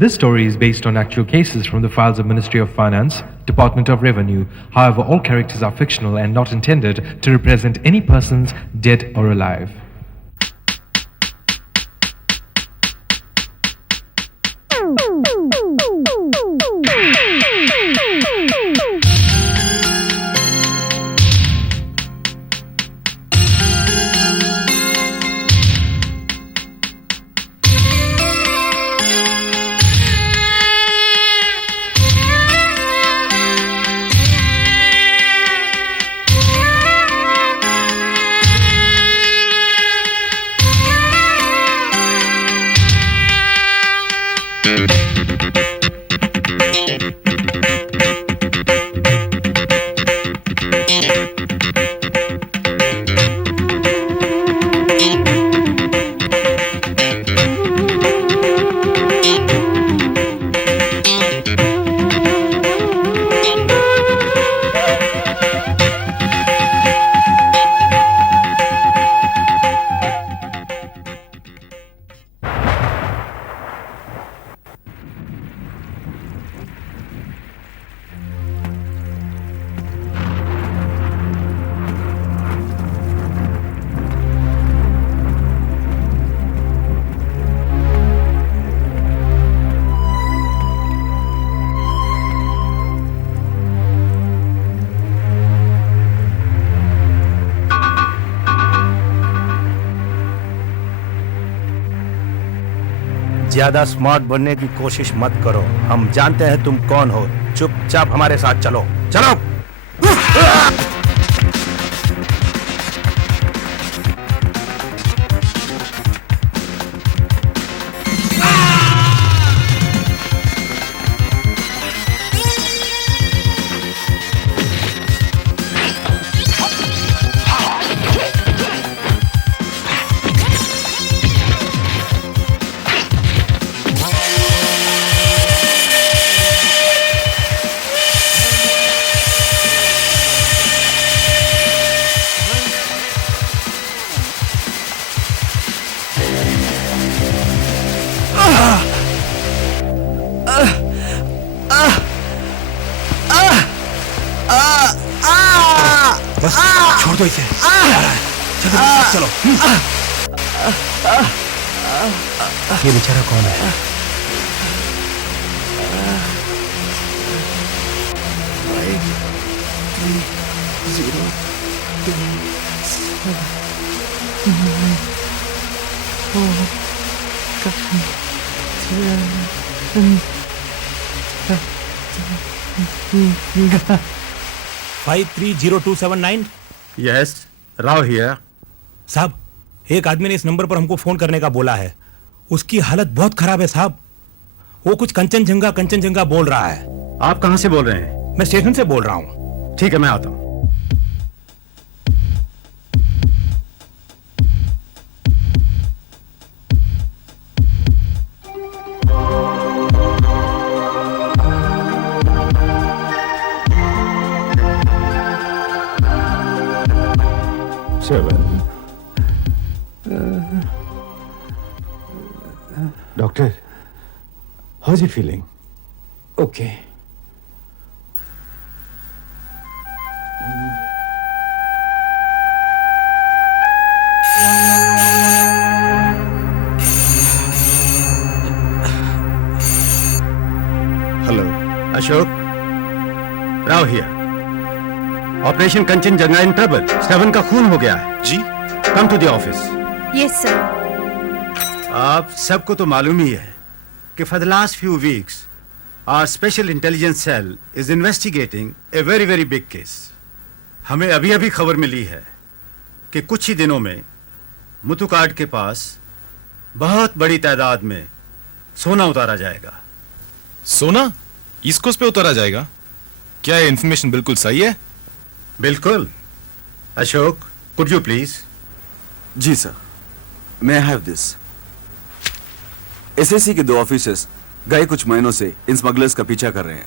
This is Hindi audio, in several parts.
This story is based on actual cases from the files of Ministry of Finance, Department of Revenue. However, all characters are fictional and not intended to represent any persons dead or alive. ज्यादा स्मार्ट बनने की कोशिश मत करो। हम जानते हैं तुम कौन हो। चुपचाप हमारे साथ चलो। चलो। बस छोड़ दो इसे। चलो। ये बेचारा कौन है? फाइव 30279। Yes, Rao here. साहब, एक आदमी ने इस नंबर पर हमको फोन करने का बोला है। उसकी हालत बहुत खराब है साहब। वो कुछ कंचनजंगा बोल रहा है। आप कहां से बोल रहे हैं? मैं स्टेशन से बोल रहा हूं। ठीक है, मैं आता हूं। Doctor, how's he feeling? Okay. Hello, Ashok. Rao here. Operation Kanchenjunga in trouble. 7 का खून हो गया है। जी। Come to the office. Yes sir. आप सबको तो मालूम ही है कि for the last few weeks our special intelligence cell is investigating a very very big case. हमें अभी अभी खबर मिली है कि कुछ ही दिनों में मुतुकार्ड के पास बहुत बड़ी तादाद में सोना उतारा जाएगा। सोना ईस्ट कोस्ट पे उतारा जाएगा? क्या ये इंफॉर्मेशन बिल्कुल सही है? बिल्कुल। Ashok, could you please? जी sir, may I have this. SSC के 2 ऑफिसर्स गए कुछ महीनों से इन स्मगलर्स का पीछा कर रहे हैं।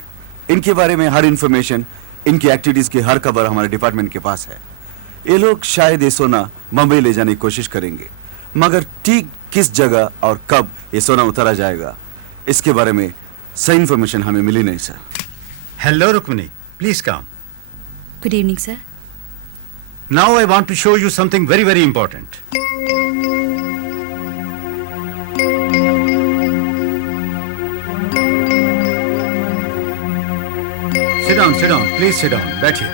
इनके बारे में हर इंफॉर्मेशन, इनकी एक्टिविटीज की हर खबर हमारे डिपार्टमेंट के पास है। ये लोग शायद ये सोना मुंबई ले जाने की कोशिश करेंगे, मगर ठीक किस जगह और कब ये सोना उतारा जाएगा इसके बारे में सही इंफॉर्मेशन हमें मिली नहीं sir. Hello Rukmini, please come. Good evening sir. Now I want to show you something very very important. Sit down please sit down, बैठिए।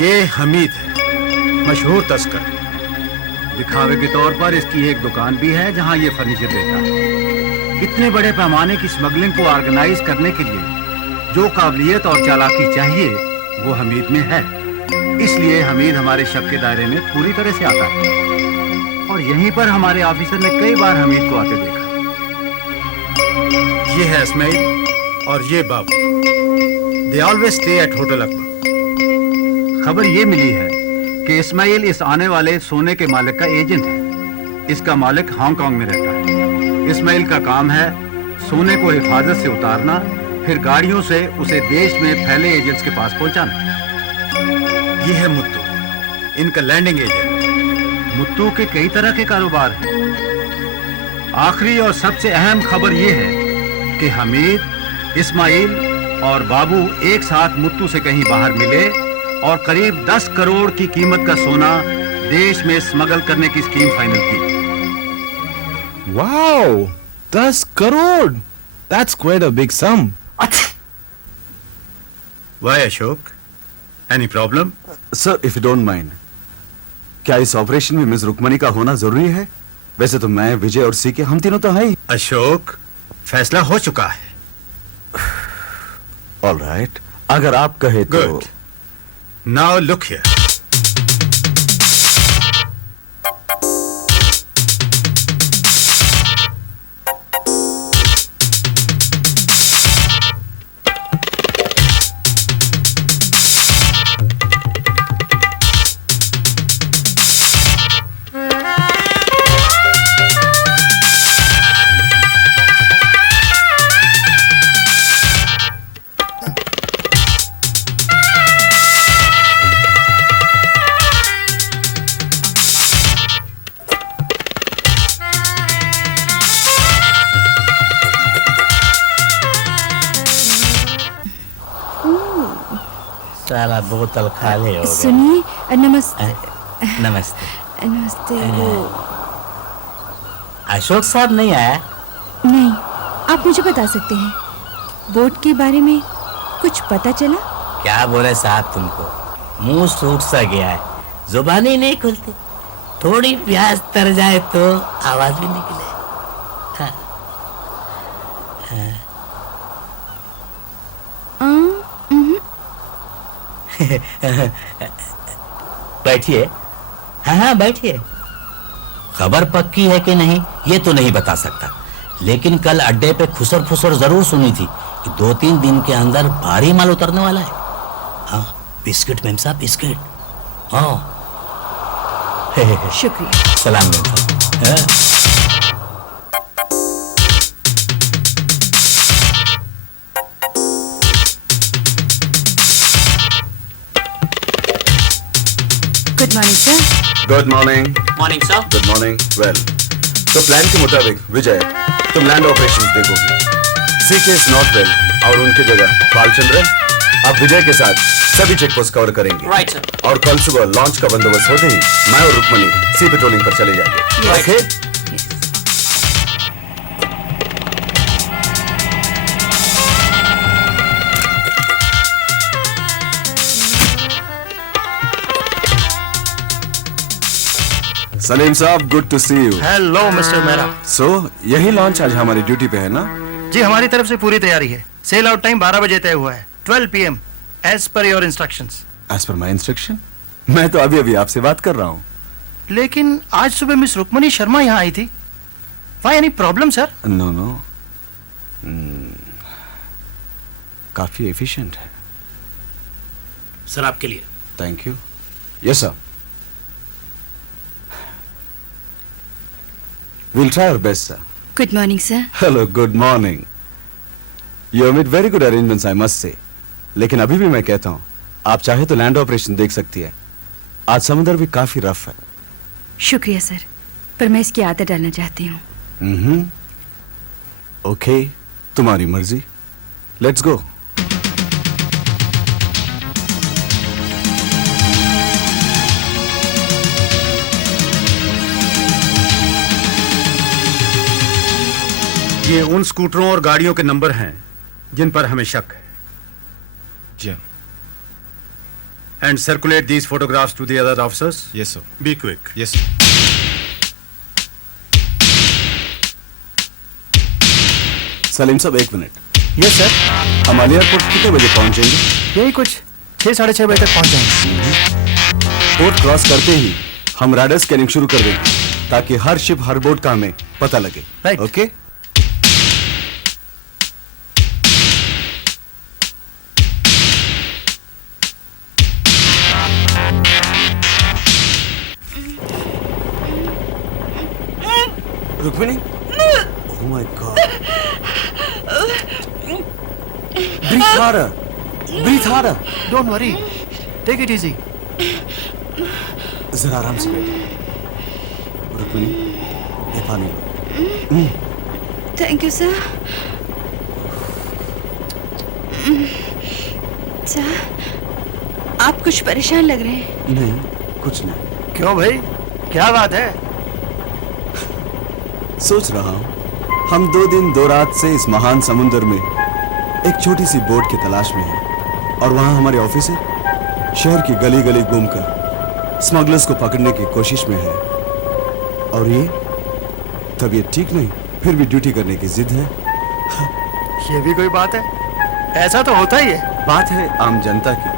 ये हमीद है, मशहूर तस्कर। दिखावे के तौर पर इसकी एक दुकान भी है जहां ये फर्नीचर देता है। इतने बड़े पैमाने की स्मगलिंग को ऑर्गेनाइज करने के लिए जो काबिलियत और चालाकी चाहिए वो हमीद में है। इसलिए हमीद हमारे शक के दायरे में पूरी तरह से आता है और यहीं पर हमारे ऑफिसर ने कई बार हमीद को आते देखा। ये है इस्माइल और ये Babu. They always stay at hotel Akbar. खबर ये मिली है कि इस्माइल इस आने वाले सोने के मालिक का एजेंट है। इसका मालिक हांगकांग में रहता है। इस्माइल का काम है सोने को हिफाजत से उतारना, फिर गाड़ियों से उसे देश में फैले एजेंट्स के पास पहुंचाना। ये है मुत्तू, इनका लैंडिंग एजेंट। मुत्तू के कई तरह के कारोबार हैं। आखिरी और सबसे अहम खबर ये है कि हमीद, इस्माइल और बाबू एक साथ मुत्तू से कहीं बाहर मिले और करीब 10 करोड़ की कीमत का सोना देश में स्मगल करने की स्कीम फाइनल की। Wow, 10 crore! That's quite a big sum. Why Ashok? Any problem? Sir if you don't mind, क्या इस ऑपरेशन में मिस रुक्मणी का होना जरूरी है? वैसे तो मैं, विजय और सीके हम तीनों तो हैं ही। अशोक, फैसला हो चुका है। ऑल राइट, अगर आप कहे तो। गुड। Now look here. साला बोतल खाली हो गया। सुनिए, नमस्ते। नमस्ते। नमस्ते। वो अशोक साहब नहीं आया? नहीं, आप मुझे बता सकते हैं बोट के बारे में कुछ पता चला? क्या बोले साहब तुमको, मुंह सूख सा गया है, जुबान ही नहीं खुलती। थोड़ी प्यास तर जाए तो आवाज भी निकले। हाँ। हाँ। बैठिए। हाँ हाँ बैठिए। खबर पक्की है कि नहीं ये तो नहीं बता सकता, लेकिन कल अड्डे पे खुसर फुसर जरूर सुनी थी कि 2-3 दिन के अंदर भारी माल उतरने वाला है। हाँ, बिस्किट मेम साहब, बिस्किट। हाँ। शुक्रिया। सलाम मेम साहब। हाँ। Good morning sir. Good morning. Morning sir. Good morning. Well, तो प्लान के मुताबिक विजय तुम लैंड ऑपरेशंस देखोगे, सीके इज नॉट वेल और उनकी जगह बालचंद्र अब विजय के साथ सभी चेक पोस्ट कवर करेंगे। Right sir. और कल सुबह लॉन्च का बंदोबस्त होते ही मैं और रुक्मणी सी पेट्रोलिंग पर चले जाएंगे। Okay? Salim Sahab, good to see you. Hello mister Mehra. So यही लॉन्च आज हमारी ड्यूटी पे है ना? जी, हमारी तरफ से पूरी तैयारी है। सेल आउट टाइम 12 बजे तय हुआ है, 12 PM as per your instructions. As per my instruction? मैं तो अभी अभी आपसे बात कर रहा हूँ। लेकिन आज सुबह मिस रुक्मणी शर्मा यहाँ आई थी। Why, any problem sir? No no, काफी एफिशिएंट है। सर आपके लिए। Thank you. Yes sir, we'll try our best, sir. Good morning sir. Hello, good morning. You have made very good arrangements, I must say. लेकिन अभी भी मैं कहता हूँ, आप चाहे तो लैंड ऑपरेशन देख सकती है। आज समुद्र भी काफी रफ है। शुक्रिया सर, पर मैं इसकी आदत डालना चाहती हूँ। ओके, तुम्हारी मर्जी। Let's go. ये उन स्कूटरों और गाड़ियों के नंबर हैं जिन पर हमें शक है। जी and circulate these photographs to the other officers. Yes sir. Be quick. Yes sir. Salim Sahab, एक मिनट। Yes sir. हम एयरपोर्ट कितने बजे पहुंचेंगे? यही कुछ 6 साढ़े 6 बजे तक पहुंच जाएंगे। पोर्ट क्रॉस करते ही हम राडार स्कैनिंग शुरू कर देंगे ताकि हर शिप हर बोट का हमें पता लगे। Right. Okay? Rukmini, oh my God. Breathe harder. Breathe harder. Don't worry, take it easy. जरा आराम से बैठो। रुक्मिणी, ये पानी लो। Thank you sir. सर, आप कुछ परेशान लग रहे हैं। नहीं, कुछ नहीं। क्यों भाई, क्या बात है? सोच रहा हूँ, हम 2 दिन 2 रात से इस महान समुद्र में एक छोटी सी बोट की तलाश में हैं और वहाँ हमारे ऑफिसर शहर की गली गली घूमकर स्मगलर्स को पकड़ने की कोशिश में है। और ये तबीयत ठीक नहीं, फिर भी ड्यूटी करने की जिद है। ये भी कोई बात है? ऐसा तो होता ही है। बात है आम जनता की,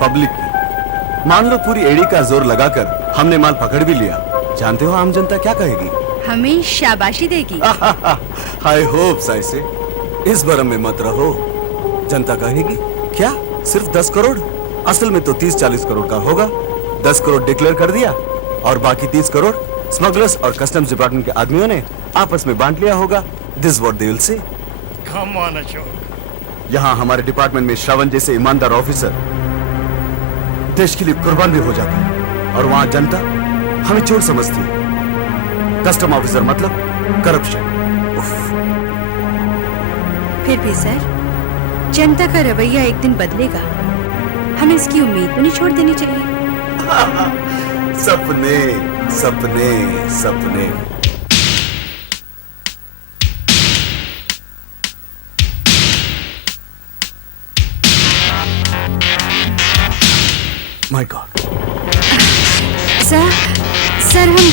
पब्लिक की। मान लो पूरी एड़ी का जोर लगाकर हमने माल पकड़ भी लिया, जानते हो आम जनता क्या कहेगी? हमें शाबाशी देगी। आई होप ऐसे। इस भरम में मत रहो। जनता कहेगी क्या सिर्फ 10 करोड़? असल में तो 30-40 करोड़ का होगा। 10 करोड़ डिक्लेयर कर दिया और बाकी 30 करोड़ स्मगलर्स और कस्टम्स डिपार्टमेंट के आदमियों ने आपस में बांट लिया होगा। This what they will say. Come on Ashok. यहाँ हमारे डिपार्टमेंट में श्रवण जैसे ईमानदार ऑफिसर देश के लिए कुर्बान भी हो जाता है और वहां जनता हमें चोर समझती है। कस्टम ऑफिसर मतलब करप्शन। फिर भी सर, जनता का रवैया एक दिन बदलेगा। हमें इसकी उम्मीद भी नहीं छोड़ देनी चाहिए। सपने सपने सपने। My God. सर हम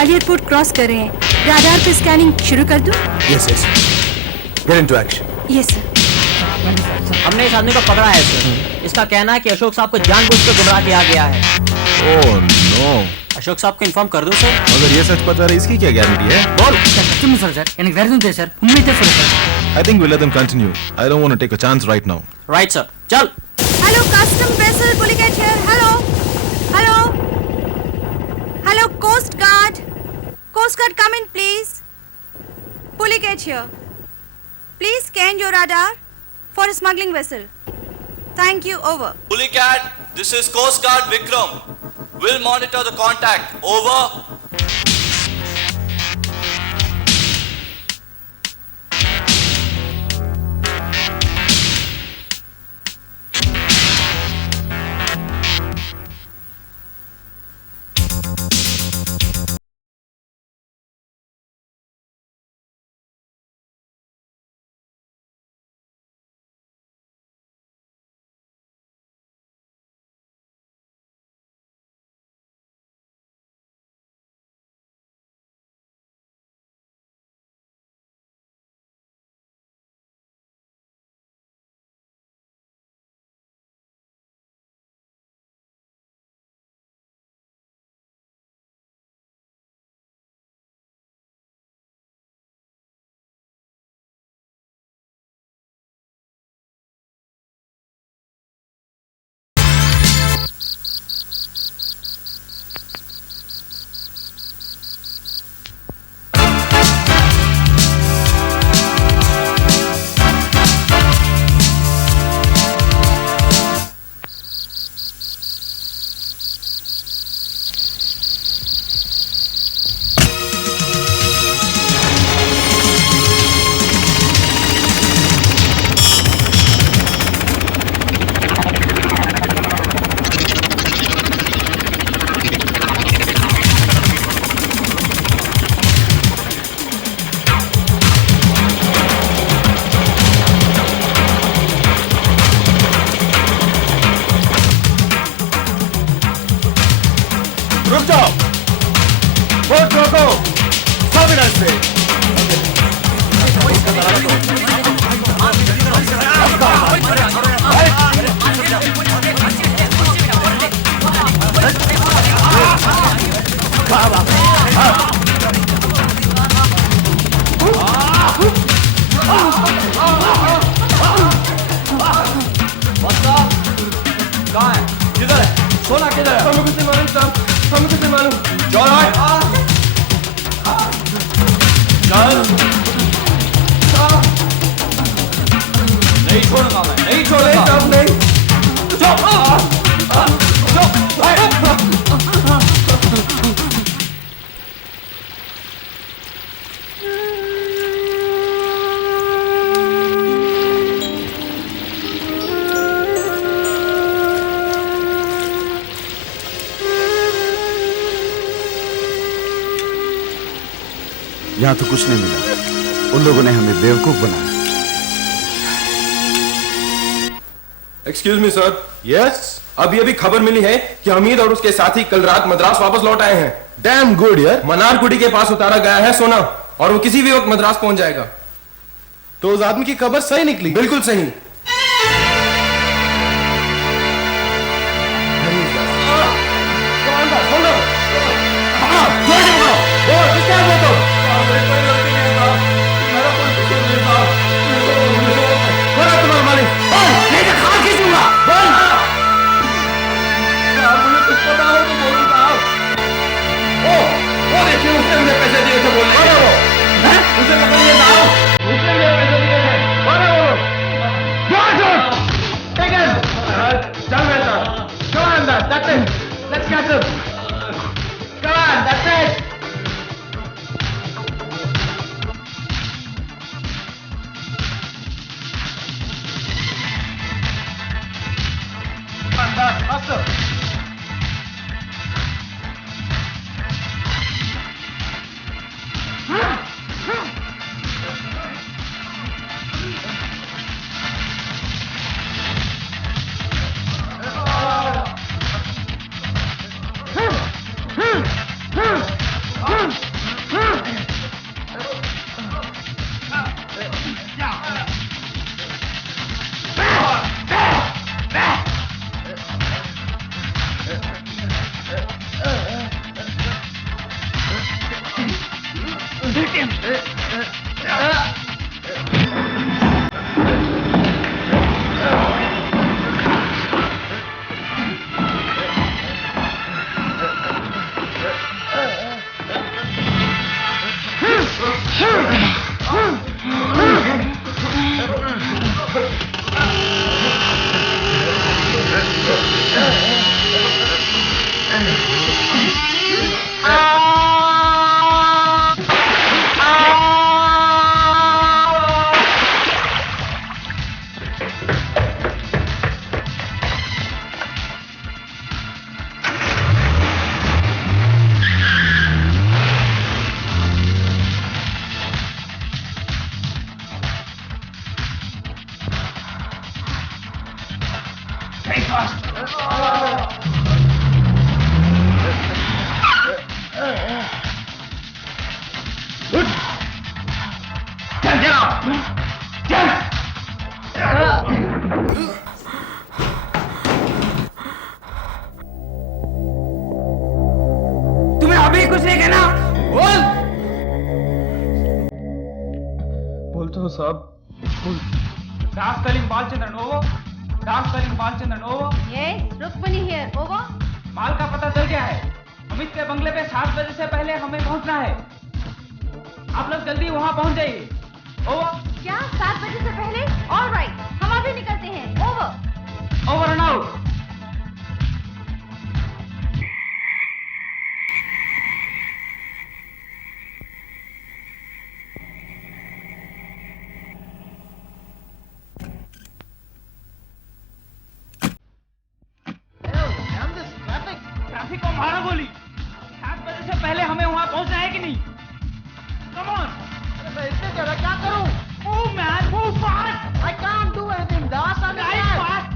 एयरपोर्ट क्रॉस कर रहे हैं। राडार पे स्कैनिंग शुरू कर दूं? Yes yes, get into action. Yes sir. हमने इस आदमी को पकड़ा है सर। इसका कहना है कि अशोक साहब को जानबूझकर गुमराह किया गया है। Oh no. अशोक साहब को इन्फॉर्म कर दूं सर? अगर ये सच पता रहे इसकी क्या गारंटी है? बोल। Sir I think we'll let them continue. I don't want to take a chance right now. Right sir, चल। Hello custom vessel Pulicat here. Hello hello hello coast guard come in please. Pulicat here. Please scan your radar for smuggling vessel. Thank you. Over. Pulicat, this is Coast Guard Vikram. We'll monitor the contact. Over. रुक जाओ, बोट रोको, 100 मिनट से। कहाँ है? किधर है? सोना किधर है? हमें कुछ नहीं मालूम साहब, हमें कुछ नहीं मालूम। चल नहीं छोड़ूंगा मैं, नहीं छोड़ूंगा। साहब नहीं। यहाँ तो कुछ नहीं मिला, उन लोगों ने हमें बेवकूफ बनाया। Excuse me sir. यस, अभी अभी खबर मिली है कि हमीद और उसके साथी कल रात मद्रास वापस लौट आए हैं। डैम गुड यार। मनारकुडी के पास उतारा गया है सोना और वो किसी भी वक्त मद्रास पहुंच जाएगा। तो उस आदमी की खबर सही निकली? बिल्कुल सही। तुम्हें अभी कुछ नहीं कहना? बोल। बोलते हो साहब, Das Kalinga Balachandran over. Das Kalinga Balachandran over. Yes, Rukmani here, over. माल का पता चल गया है। अमित के बंगले पे 7 बजे से पहले हमें पहुंचना है। आप लोग जल्दी वहां पहुंच जाइए। ओवर। क्या 7 बजे से पहले? ऑलराइट, हम अभी निकलते हैं। Over. Over and out. Traffic को मारो गोली। 7 बजे से पहले हमें वहां पहुंचना है कि नहीं? Come on. इतने जरा क्या करूं? Move man, move fast. I can't do anything, Das. Drive fast.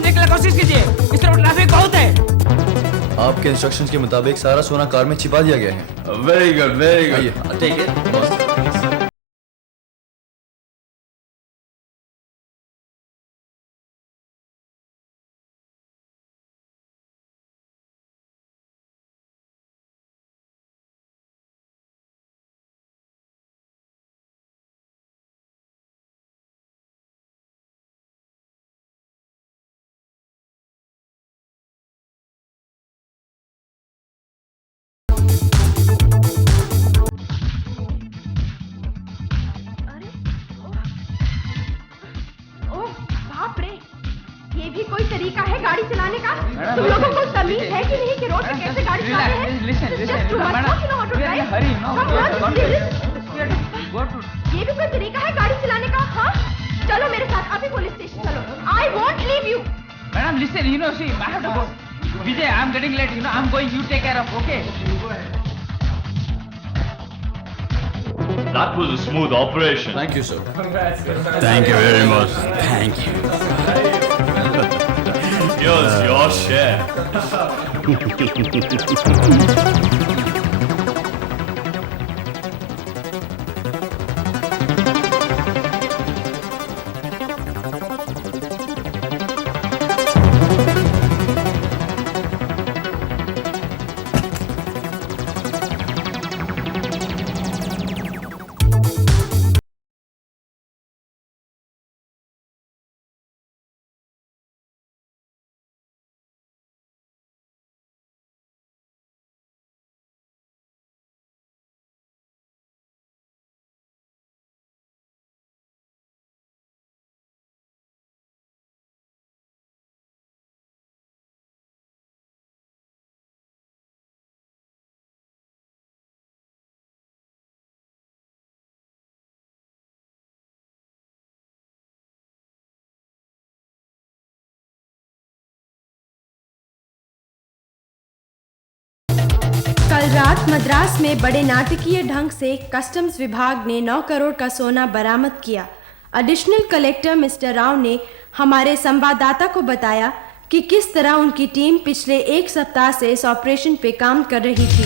समझने के लिए कोशिश कीजिए, इस तरफ ट्रैफिक बहुत है। आपके इंस्ट्रक्शंस के मुताबिक सारा सोना कार में छिपा दिया गया है। Very good, very good. Take it. कोई तरीका है गाड़ी चलाने का? तुम लोगों को तमीज है कि नहीं कि रोड पे कैसे गाड़ी चलाते हैं? ये भी कोई तरीका है गाड़ी चलाने का? हाँ, चलो मेरे साथ अभी पुलिस स्टेशन चलो। I won't leave you. Madam, listen, you know, see, I have to go. Vijay, I'm getting late. You know, I'm going. You take care of. Okay. That was a smooth operation. Thank you, sir. Thank you very much. Thank you. Here's your share. कल रात मद्रास में बड़े नाटकीय ढंग से कस्टम्स विभाग ने 9 करोड़ का सोना बरामद किया। एडिशनल कलेक्टर मिस्टर राव ने हमारे संवाददाता को बताया कि किस तरह उनकी टीम पिछले 1 सप्ताह से इस ऑपरेशन पे काम कर रही थी।